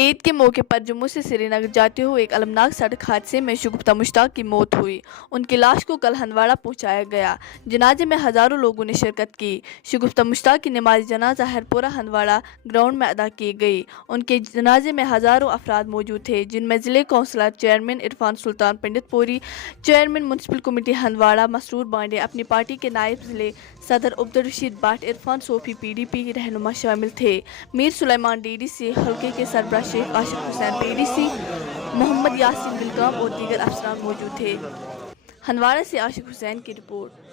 ईद के मौके पर जम्मू से श्रीनगर जाते हुए एक अलमनाक सड़क हादसे में शगुफ्ता मुश्ताक की मौत हुई। उनकी लाश को कल हंदवाड़ा पहुंचाया गया। जनाजे में हजारों लोगों ने शिरकत की। शगुफ्ता मुश्ताक की नमाज जनाजा हरपुरा हंदवाड़ा ग्राउंड में अदा की गई। उनके जनाजे में हजारों अफराद मौजूद थे, जिनमें जिले councillor chairman Irfan Sultan Panditpuri, chairman municipal committee Handwara Masroor Bande, Apni party के नायब जिले सदर अब्दुल रशीद भट्ट, इरफान सोफी PDP रहनुमा शामिल थे। मीर सुलेमान DDC हल्के के सरबराह शेख आशिक हुसैन PDC, मोहम्मद यासीन बिलगाम और दीगर अफसरान मौजूद थे। हंदवाड़ा से आशिक हुसैन की रिपोर्ट।